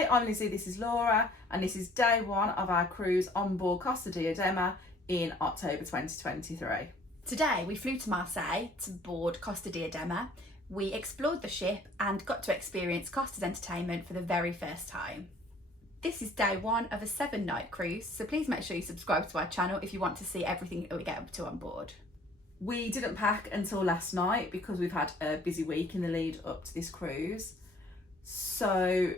Hi, I'm Lizzie, this is Laura, and this is day one of our cruise on board Costa Diadema in October 2023. Today we flew to Marseille to board Costa Diadema. We explored the ship and got to experience Costa's entertainment for the very first time. This is day one of a 7-night cruise, so please make sure you subscribe to our channel if you want to see everything that we get up to on board. We didn't pack until last night because we've had a busy week in the lead up to this cruise. So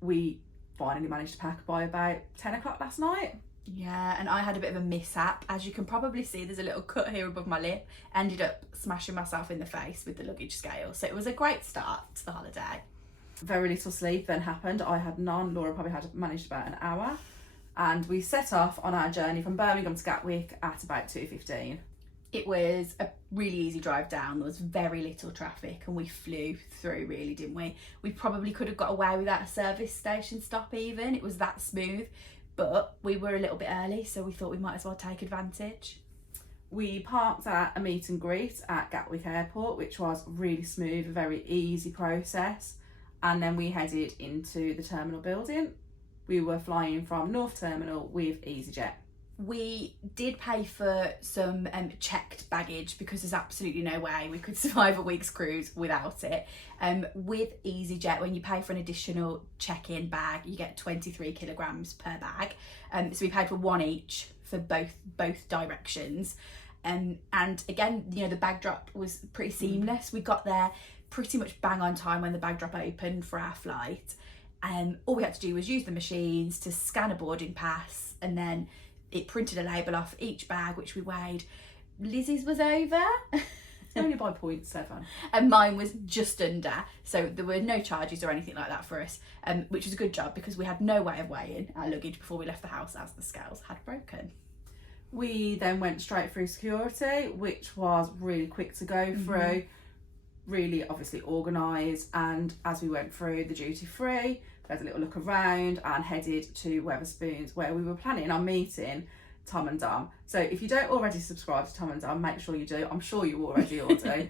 we finally managed to pack by about 10 o'clock last night. Yeah, and I had a bit of a mishap. As you can probably see, there's a little cut here above my lip. Ended up smashing myself in the face with the luggage scale. So it was a great start to the holiday. Very little sleep then happened. I had none. Laura probably had managed about an hour. And we set off on our journey from Birmingham to Gatwick at about 2:15. It was a really easy drive down. There was very little traffic and we flew through, really, didn't we? We probably could have got away without a service station stop even. It was that smooth, but we were a little bit early, so we thought we might as well take advantage. We parked at a meet and greet at Gatwick Airport, which was really smooth, a very easy process. And then we headed into the terminal building. We were flying from North Terminal with easyJet. We did pay for some checked baggage because there's absolutely no way we could survive a week's cruise without it. With easyJet, when you pay for an additional check-in bag, you get 23 kilograms per bag. So we paid for one each for both directions. And again, you know, the bag drop was pretty seamless. We got there pretty much bang on time when the bag drop opened for our flight. All we had to do was use the machines to scan a boarding pass, and then it printed a label off each bag, which we weighed. Lizzie's was over. Only by 0.7. And mine was just under. So there were no charges or anything like that for us, which was a good job because we had no way of weighing our luggage before we left the house as the scales had broken. We then went straight through security, which was really quick to go through, really obviously organised. And as we went through the duty free, we had a little look around and headed to Wetherspoons, where we were planning on meeting Tom and Dom. So if you don't already subscribe to Tom and Dom, make sure you do. I'm sure you already all do,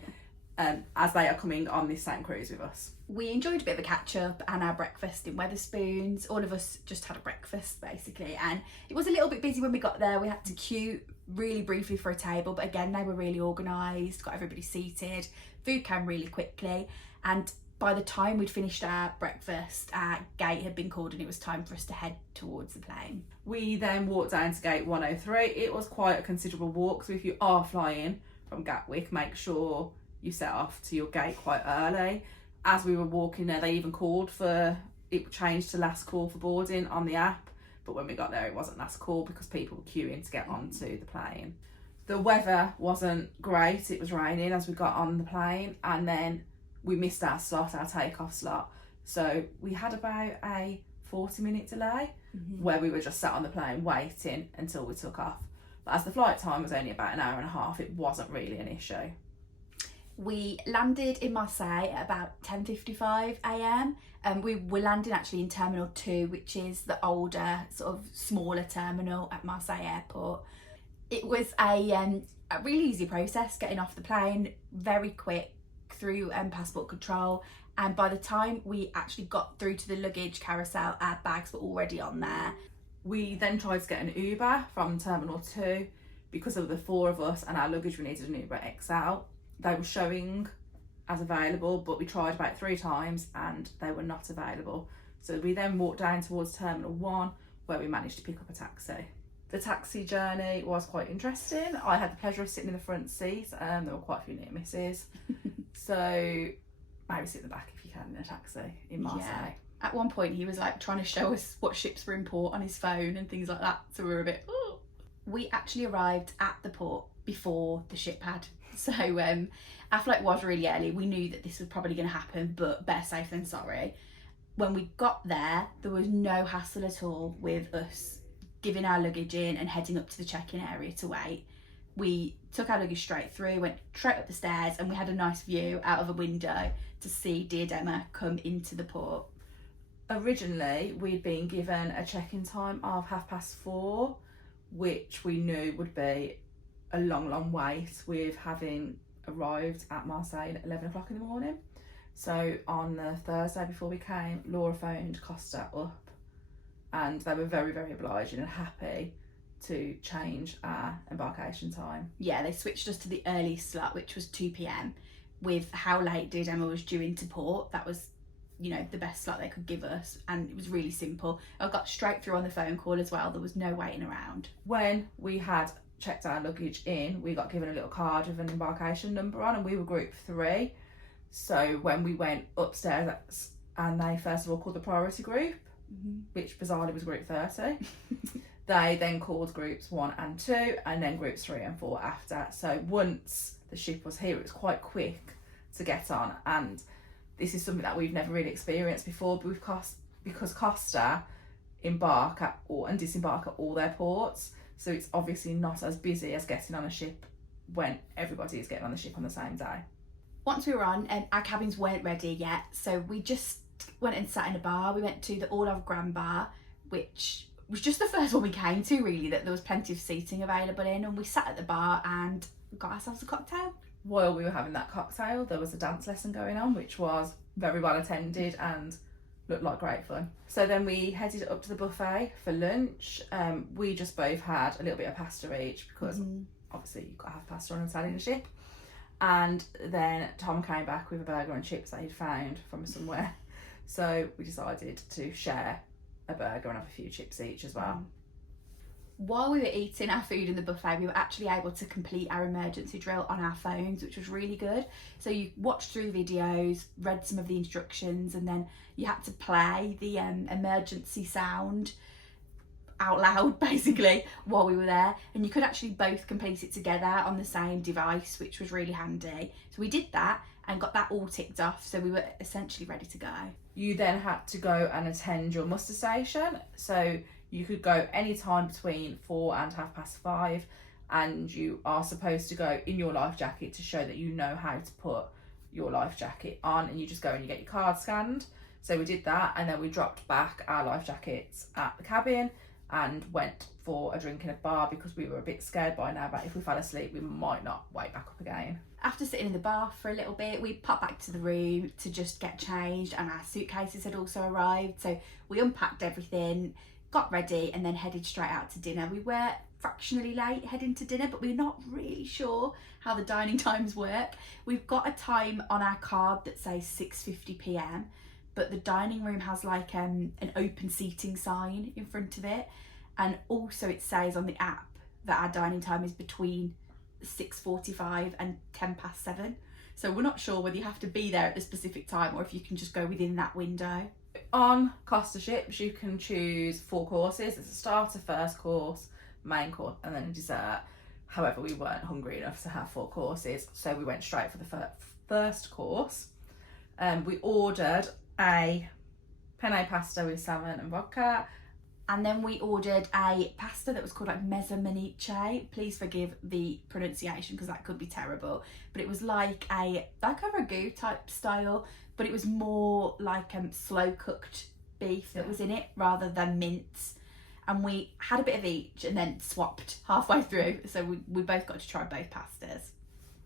as they are coming on this same cruise with us. We enjoyed a bit of a catch up and our breakfast in Wetherspoons. All of us just had a breakfast basically, and it was a little bit busy when we got there. We had to queue really briefly for a table, but again, they were really organised, got everybody seated. Food came really quickly, and by the time we'd finished our breakfast, our gate had been called and it was time for us to head towards the plane. We then walked down to gate 103. It was quite a considerable walk, so if you are flying from Gatwick, make sure you set off to your gate quite early. As we were walking there, they even called for it, changed to last call for boarding on the app, but when we got there it wasn't last call because people were queuing to get onto the plane. The weather wasn't great, it was raining as we got on the plane, and then we missed our slot, our takeoff slot. So we had about a 40-minute delay where we were just sat on the plane waiting until we took off. But as the flight time was only about an hour and a half, it wasn't really an issue. We landed in Marseille at about 10:55 a.m. We were landing actually in Terminal 2, which is the older, sort of smaller terminal at Marseille Airport. It was a really easy process getting off the plane, very quick through passport control, and by the time we actually got through to the luggage carousel, our bags were already on there. We then tried to get an Uber from Terminal 2 because of the 4 of us and our luggage. We needed an Uber XL. They were showing as available, but we tried about 3 times and they were not available. So we then walked down towards Terminal 1 where we managed to pick up a taxi. The taxi journey was quite interesting. I had the pleasure of sitting in the front seat. There were quite a few near misses. So maybe sit in the back if you can in a taxi in Marseille. Yeah. At one point he was like trying to show us what ships were in port on his phone and things like that. So we were a bit, oh. We actually arrived at the port before the ship had. So our flight was really early. We knew that this was probably going to happen, but better safe than sorry. When we got there was no hassle at all with us giving our luggage in and heading up to the check-in area to wait. We took our luggage straight through, went straight up the stairs, and we had a nice view out of a window to see Diadema come into the port. Originally, we'd been given a check-in time of 4:30, which we knew would be a long wait with having arrived at Marseille at 11 o'clock in the morning. So on the Thursday before we came, Laura phoned Costa up and they were very, very obliging and happy to change our embarkation time. Yeah, they switched us to the early slot, which was 2 p.m. with how late Diadema was due into port. That was, you know, the best slot they could give us, and it was really simple. I got straight through on the phone call as well. There was no waiting around. When we had checked our luggage in, we got given a little card with an embarkation number on, and we were group 3. So when we went upstairs, and they first of all called the priority group, which bizarrely was group 30. They then called groups 1 and 2, and then groups 3 and 4 after. So once the ship was here, it was quite quick to get on, and this is something that we've never really experienced before, but because Costa embark at all and disembark at all their ports, so it's obviously not as busy as getting on a ship when everybody is getting on the ship on the same day. Once we were on, our cabins weren't ready yet, so we just went and sat in a bar. We went to the All of Grand Bar, which was just the first one we came to, really, that there was plenty of seating available in, and we sat at the bar and got ourselves a cocktail. While we were having that cocktail, there was a dance lesson going on, which was very well attended and looked like great fun. So then we headed up to the buffet for lunch. We just both had a little bit of pasta each, because obviously you've got to have pasta on a Italian ship. And then Tom came back with a burger and chips that he'd found from somewhere. So we decided to share a burger and have a few chips each as well. While we were eating our food in the buffet, we were actually able to complete our emergency drill on our phones, which was really good. So you watched through the videos, read some of the instructions, and then you had to play the emergency sound out loud, basically, while we were there. And you could actually both complete it together on the same device, which was really handy. So we did that and got that all ticked off, so we were essentially ready to go. You then had to go and attend your muster station. So you could go any time between 4 and 5:30, and you are supposed to go in your life jacket to show that you know how to put your life jacket on, and you just go and you get your card scanned. So we did that, and then we dropped back our life jackets at the cabin and went for a drink in a bar, because we were a bit scared by now that if we fell asleep we might not wake back up again. After sitting in the bar for a little bit, we popped back to the room to just get changed, and our suitcases had also arrived. So we unpacked everything, got ready, and then headed straight out to dinner. We were fractionally late heading to dinner, but we're not really sure how the dining times work. We've got a time on our card that says 6:50 p.m, but the dining room has like an open seating sign in front of it, and also it says on the app that our dining time is between 6:45 and 7:10. So we're not sure whether you have to be there at the specific time or if you can just go within that window. On Costa ships you can choose 4 courses. It's a starter, first course, main course, and then a dessert. However, we weren't hungry enough to have 4 courses, so we went straight for the first course. We ordered a penne pasta with salmon and vodka, and then we ordered a pasta that was called like mezza maniche. Please forgive the pronunciation because that could be terrible, but it was like a ragu type style, but it was more like slow cooked beef that was in it rather than mince. And we had a bit of each and then swapped halfway through, so we both got to try both pastas.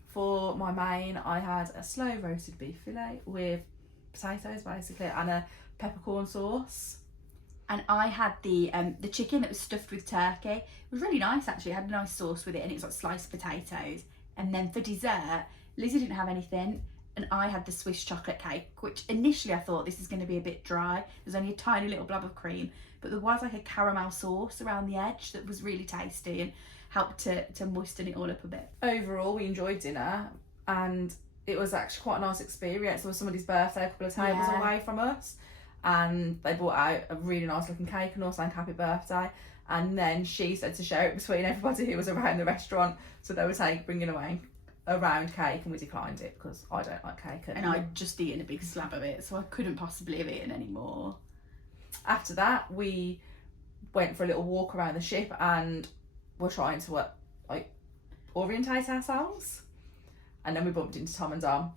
For my main, I had a slow roasted beef fillet with potatoes basically and a peppercorn sauce. And I had the chicken that was stuffed with turkey. It was really nice actually. It had a nice sauce with it, and it was like sliced potatoes. And then for dessert, Lizzie didn't have anything, and I had the Swiss chocolate cake, which initially I thought this is going to be a bit dry. There's only a tiny little blob of cream, but there was like a caramel sauce around the edge that was really tasty and helped to moisten it all up a bit. Overall, we enjoyed dinner, and it was actually quite a nice experience. It was somebody's birthday a couple of tables away from us, and they brought out a really nice looking cake and all sang happy birthday, and then she said to share it between everybody who was around the restaurant, so they were bringing away a round cake, and we declined it because I don't like cake. And I'd just eaten a big slab of it, so I couldn't possibly have eaten any more. After that, we went for a little walk around the ship and were trying to orientate ourselves, and then we bumped into Tom and Dom,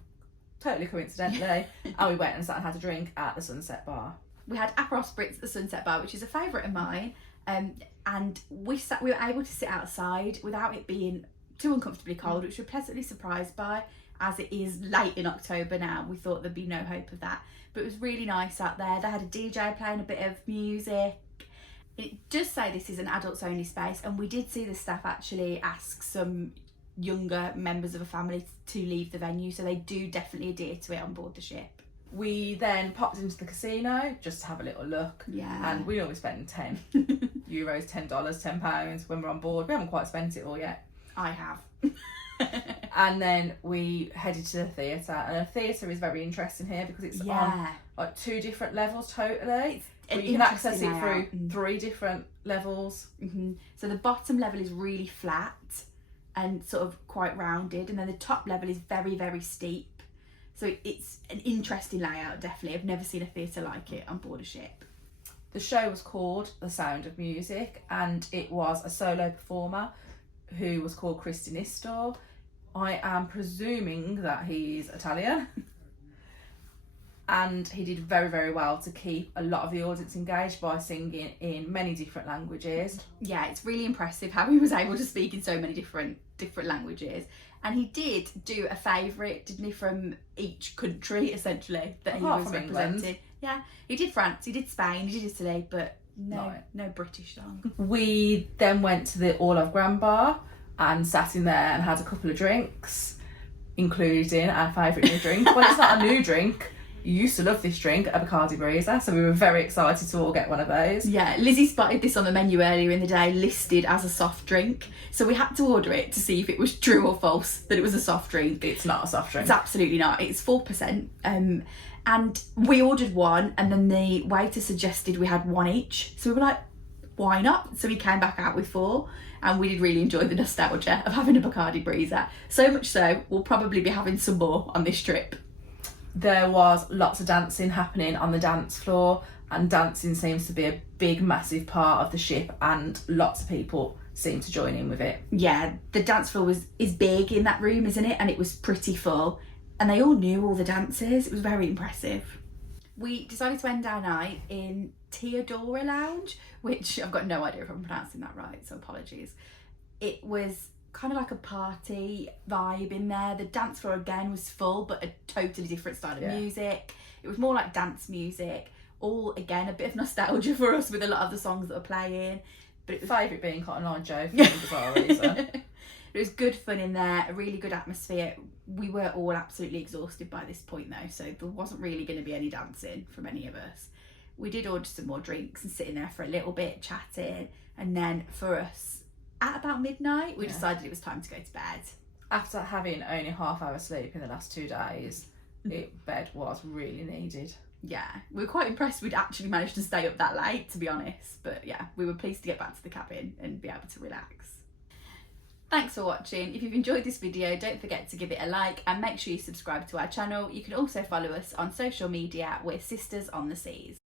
totally coincidentally, and we went and sat and had a drink at the Sunset Bar. We had Aperol Spritz at the Sunset Bar, which is a favourite of mine, and we were able to sit outside without it being too uncomfortably cold, which we were pleasantly surprised by. as it is late in October now, we thought there'd be no hope of that. But it was really nice out there. They had a DJ playing a bit of music. It does say this is an adults only space, and we did see the staff actually ask some younger members of a family to leave the venue, so they do definitely adhere to it on board the ship. We then popped into the casino just to have a little look. Yeah. And we always spend €10, $10, £10 when we're on board. We haven't quite spent it all yet. I have. And then we headed to the theatre, and the theatre is very interesting here because it's on like 2 different levels totally. But you can access it through 3 different levels. So the bottom level is really flat and sort of quite rounded, and then the top level is very, very steep. So it's an interesting layout, definitely. I've never seen a theatre like it on board a ship. The show was called The Sound of Music, and it was a solo performer who was called Christy Nistor. I am presuming that he's Italian. And he did very, very well to keep a lot of the audience engaged by singing in many different languages. Yeah, it's really impressive how he was able to speak in so many different languages. And he did do a favourite, didn't he, from each country, essentially, that he was representing. Yeah, he did France, he did Spain, he did Italy, but no British song. We then went to the All of Grand Bar and sat in there and had a couple of drinks, including our favourite new drink. Well, it's not a new drink. You used to love this drink, a Bacardi Breezer, so we were very excited to all get one of those. Yeah, Lizzie spotted this on the menu earlier in the day, listed as a soft drink. So we had to order it to see if it was true or false that it was a soft drink. It's not a soft drink. It's absolutely not. It's 4%. And we ordered one, and then the waiter suggested we had one each. So we were like, why not? So we came back out with 4, and we did really enjoy the nostalgia of having a Bacardi Breezer. So much so, we'll probably be having some more on this trip. There was lots of dancing happening on the dance floor, and dancing seems to be a big, massive part of the ship, and lots of people seem to join in with it. Yeah, the dance floor is big in that room, isn't it? And it was pretty full, and they all knew all the dances. It was very impressive. We decided to end our night in Teodora Lounge, which I've got no idea if I'm pronouncing that right, so apologies. It was kind of like a party vibe in there. The dance floor again was full, but a totally different style of music. It was more like dance music. All again a bit of nostalgia for us with a lot of the songs that were playing. But it was favourite being Cotton Eye Joe for some bizarre reason. It was good fun in there, a really good atmosphere. We were all absolutely exhausted by this point though, so there wasn't really going to be any dancing from any of us. We did order some more drinks and sit in there for a little bit chatting, and then for us, at about midnight, we decided it was time to go to bed. After having only half-hour sleep in the last 2 days, bed was really needed. Yeah, we were quite impressed we'd actually managed to stay up that late, to be honest. But yeah, we were pleased to get back to the cabin and be able to relax. Thanks for watching. If you've enjoyed this video, don't forget to give it a like and make sure you subscribe to our channel. You can also follow us on social media. We're Sisters on the Seas.